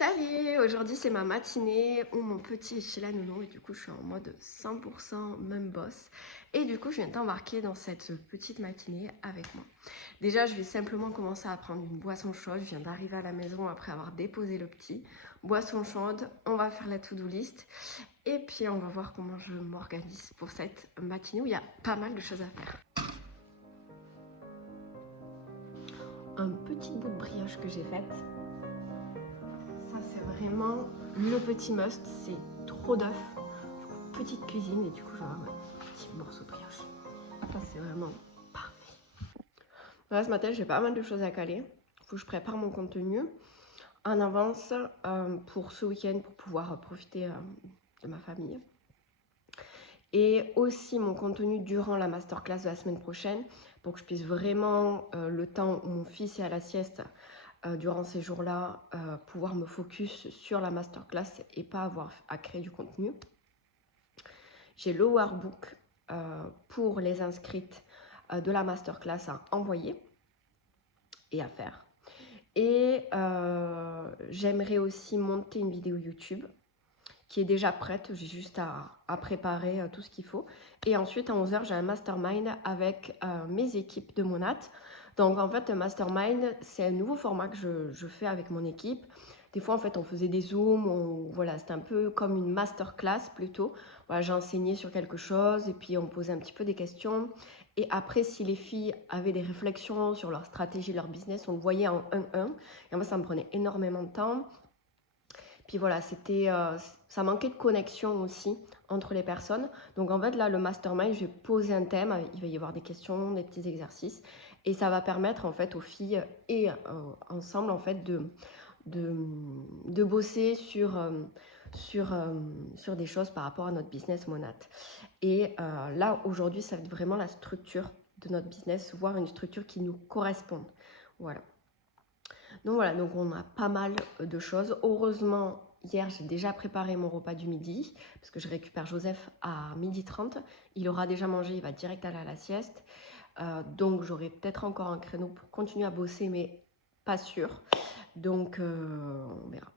Salut! Aujourd'hui c'est ma matinée où mon petit est chez la nounou et du coup je suis en mode 100% même boss. Et du coup je viens t'embarquer dans cette petite matinée avec moi. Déjà je vais simplement commencer à prendre une boisson chaude. Je viens d'arriver à la maison après avoir déposé le petit. Boisson chaude, on va faire la to-do list. Et puis on va voir comment je m'organise pour cette matinée où il y a pas mal de choses à faire. Un petit bout de brioche que j'ai faite. Ça c'est vraiment le petit must, c'est trop d'œufs, petite cuisine et du coup j'aurai un petit morceau de brioche. Ça c'est vraiment parfait. Voilà, ce matin j'ai pas mal de choses à caler, il faut que je prépare mon contenu en avance pour ce week-end pour pouvoir profiter de ma famille. Et aussi mon contenu durant la masterclass de la semaine prochaine pour que je puisse vraiment, le temps où mon fils est à la sieste, durant ces jours-là, pouvoir me focus sur la masterclass et pas avoir à créer du contenu. J'ai le workbook pour les inscrites de la masterclass à envoyer et à faire. Et j'aimerais aussi monter une vidéo YouTube qui est déjà prête. J'ai juste à préparer tout ce qu'il faut. Et ensuite, à 11h, j'ai un mastermind avec mes équipes de Monat. Donc, en fait, un mastermind, c'est un nouveau format que je fais avec mon équipe. Des fois, en fait, on faisait des zooms. Voilà, c'était un peu comme une masterclass plutôt. Voilà, j'enseignais sur quelque chose et puis on posait un petit peu des questions. Et après, si les filles avaient des réflexions sur leur stratégie, leur business, on le voyait en 1-1. Et moi, ça me prenait énormément de temps. Puis voilà, ça manquait de connexion aussi entre les personnes. Donc en fait, là, le mastermind, je vais poser un thème, il va y avoir des questions, des petits exercices. Et ça va permettre en fait aux filles et ensemble en fait de bosser sur des choses par rapport à notre business Monat. Et là, aujourd'hui, ça va être vraiment la structure de notre business, voire une structure qui nous corresponde. Voilà. Donc voilà, donc on a pas mal de choses. Heureusement, hier, j'ai déjà préparé mon repas du midi parce que je récupère Joseph à 12h30. Il aura déjà mangé, il va direct aller à la sieste. Donc j'aurai peut-être encore un créneau pour continuer à bosser, mais pas sûr. Donc on verra.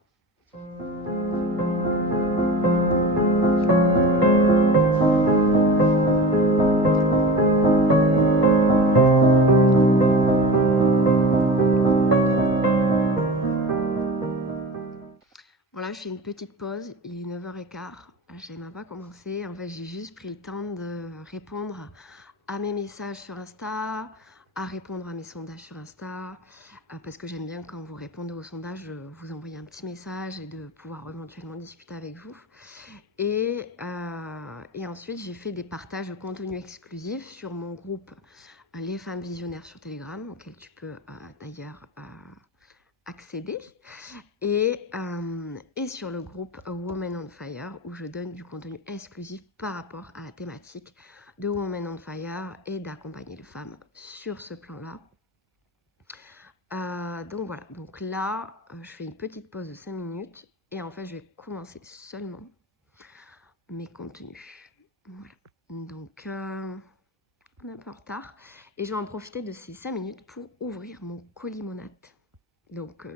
Voilà, je fais une petite pause, il est 9h15, j'ai même pas commencé. En fait, j'ai juste pris le temps de répondre à mes messages sur Insta, à répondre à mes sondages sur Insta, parce que j'aime bien quand vous répondez aux sondages, vous envoyer un petit message et de pouvoir éventuellement discuter avec vous. Et ensuite, j'ai fait des partages de contenu exclusif sur mon groupe Les Femmes Visionnaires sur Telegram, auquel tu peux d'ailleurs accéder, et sur le groupe Women on Fire où je donne du contenu exclusif par rapport à la thématique de Women on Fire et d'accompagner les femmes sur ce plan-là. Donc voilà, donc là, je fais une petite pause de 5 minutes et en fait, je vais commencer seulement mes contenus. Voilà, donc on est un peu en retard et je vais en profiter de ces 5 minutes pour ouvrir mon colis Monat. Donc,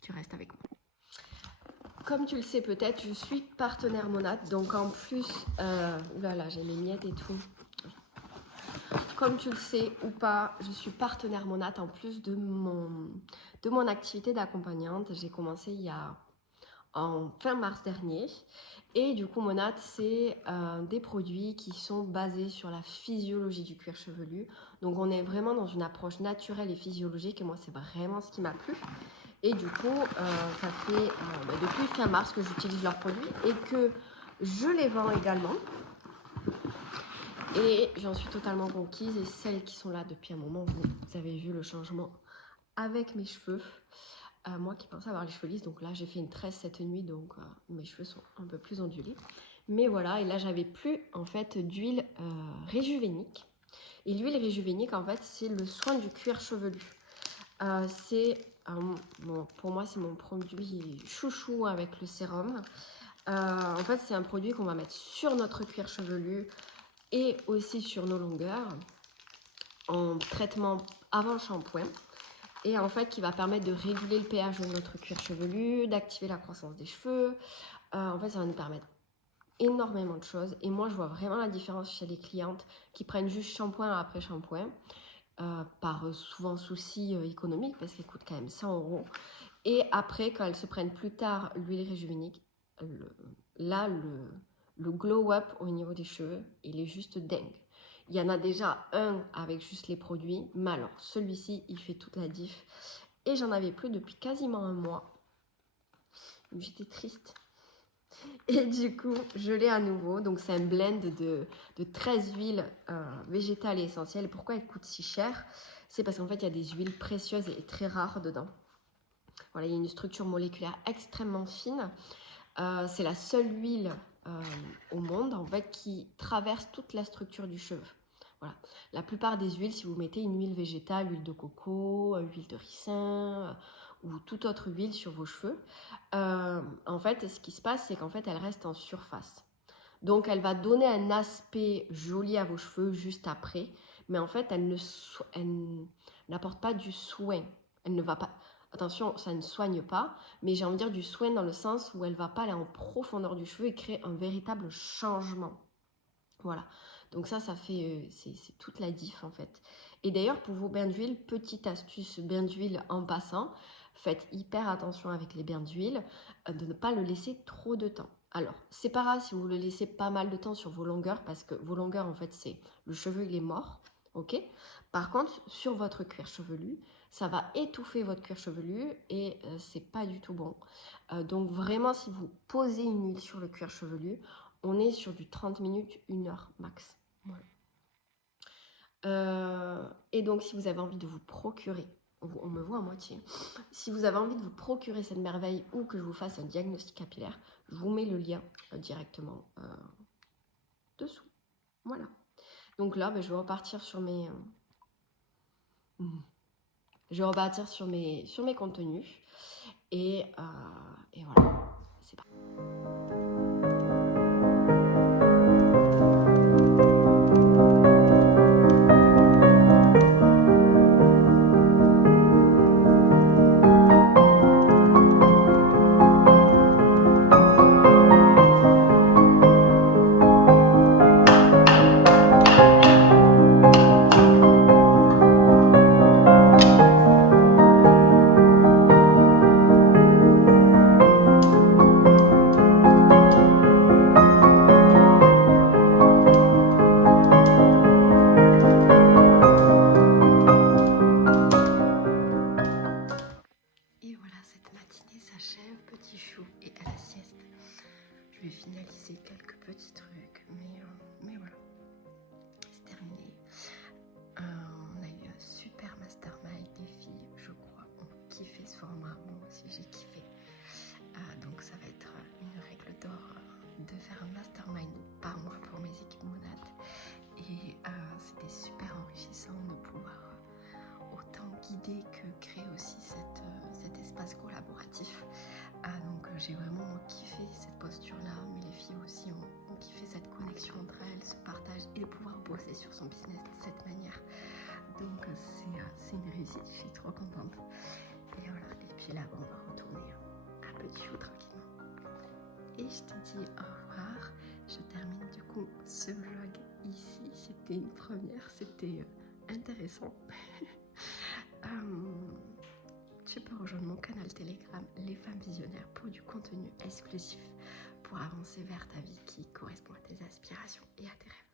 tu restes avec moi. Comme tu le sais peut-être, je suis partenaire Monat, donc en plus, oulala, j'ai mes miettes et tout. Comme tu le sais ou pas, je suis partenaire Monat en plus de mon activité d'accompagnante. J'ai commencé en fin mars dernier. Et du coup, Monat, c'est des produits qui sont basés sur la physiologie du cuir chevelu. Donc, on est vraiment dans une approche naturelle et physiologique. Et moi, c'est vraiment ce qui m'a plu. Et du coup, ça fait depuis fin mars que j'utilise leurs produits et que je les vends également. Et j'en suis totalement conquise. Et celles qui sont là depuis un moment, vous avez vu le changement avec mes cheveux. Moi qui pensais avoir les cheveux lisses, donc là j'ai fait une tresse cette nuit, donc mes cheveux sont un peu plus ondulés. Mais voilà, et là j'avais plus en fait d'huile réjuvénique. Et l'huile réjuvénique en fait c'est le soin du cuir chevelu. Bon, pour moi c'est mon produit chouchou avec le sérum. En fait c'est un produit qu'on va mettre sur notre cuir chevelu et aussi sur nos longueurs en traitement avant le shampoing. et en fait qui va permettre de réguler le pH de notre cuir chevelu, d'activer la croissance des cheveux. En fait, ça va nous permettre énormément de choses. Et moi, je vois vraiment la différence chez les clientes qui prennent juste shampoing après shampoing, par souvent souci économique, parce qu'elle coûte quand même 100 €. Et après, quand elles se prennent plus tard l'huile régévinique, là, le glow-up au niveau des cheveux, il est juste dingue. Il y en a déjà un avec juste les produits, mais alors celui-ci, il fait toute la diff. Et j'en avais plus depuis quasiment un mois. J'étais triste. Et du coup, je l'ai à nouveau. Donc, c'est un blend de 13 huiles végétales et essentielles. Pourquoi elle coûte si cher? C'est parce qu'en fait, il y a des huiles précieuses et très rares dedans. Voilà, il y a une structure moléculaire extrêmement fine. C'est la seule huile au monde, en fait, qui traverse toute la structure du cheveu. Voilà. La plupart des huiles, si vous mettez une huile végétale, huile de coco, huile de ricin ou toute autre huile sur vos cheveux, en fait, ce qui se passe, c'est qu'en fait, elle reste en surface. Donc, elle va donner un aspect joli à vos cheveux juste après, mais en fait, elle n'apporte pas du soin. Elle ne va pas... Attention, ça ne soigne pas, mais j'ai envie de dire du soin dans le sens où elle ne va pas aller en profondeur du cheveu et créer un véritable changement. Voilà. Donc ça fait... c'est toute la diff en fait. Et d'ailleurs, pour vos bains d'huile, petite astuce bain d'huile en passant, faites hyper attention avec les bains d'huile, de ne pas le laisser trop de temps. Alors, c'est pas grave si vous le laissez pas mal de temps sur vos longueurs, parce que vos longueurs, en fait, c'est le cheveu, il est mort, ok? Par contre, sur votre cuir chevelu, ça va étouffer votre cuir chevelu et c'est pas du tout bon. Donc vraiment, si vous posez une huile sur le cuir chevelu, on est sur du 30 minutes, 1 heure max. Voilà. Et donc, si vous avez envie de vous procurer, on me voit à moitié, si vous avez envie de vous procurer cette merveille ou que je vous fasse un diagnostic capillaire, je vous mets le lien directement dessous. Voilà. Donc là, je vais repartir sur mes... je vais repartir sur mes contenus. Et voilà. C'est parti. Je vais finaliser quelques petits trucs, mais voilà, c'est terminé. On a eu un super mastermind, les filles, je crois, ont kiffé ce format, moi aussi j'ai kiffé. Donc ça va être une règle d'or de faire un mastermind par mois pour mes équipes Monat. Et c'était super enrichissant de pouvoir autant guider que créer aussi cet espace collaboratif. Donc j'ai vraiment kiffé cette posture-là, mais les filles aussi ont kiffé cette connexion entre elles, ce partage et de pouvoir bosser sur son business de cette manière. Donc c'est une réussite, je suis trop contente. Et voilà, et puis là on va retourner à Petit Chou tranquillement. Et je te dis au revoir. Je termine du coup ce vlog ici. C'était une première, c'était intéressant. Tu peux rejoindre mon canal Telegram Les Femmes Visionnaires pour du contenu exclusif pour avancer vers ta vie qui correspond à tes aspirations et à tes rêves.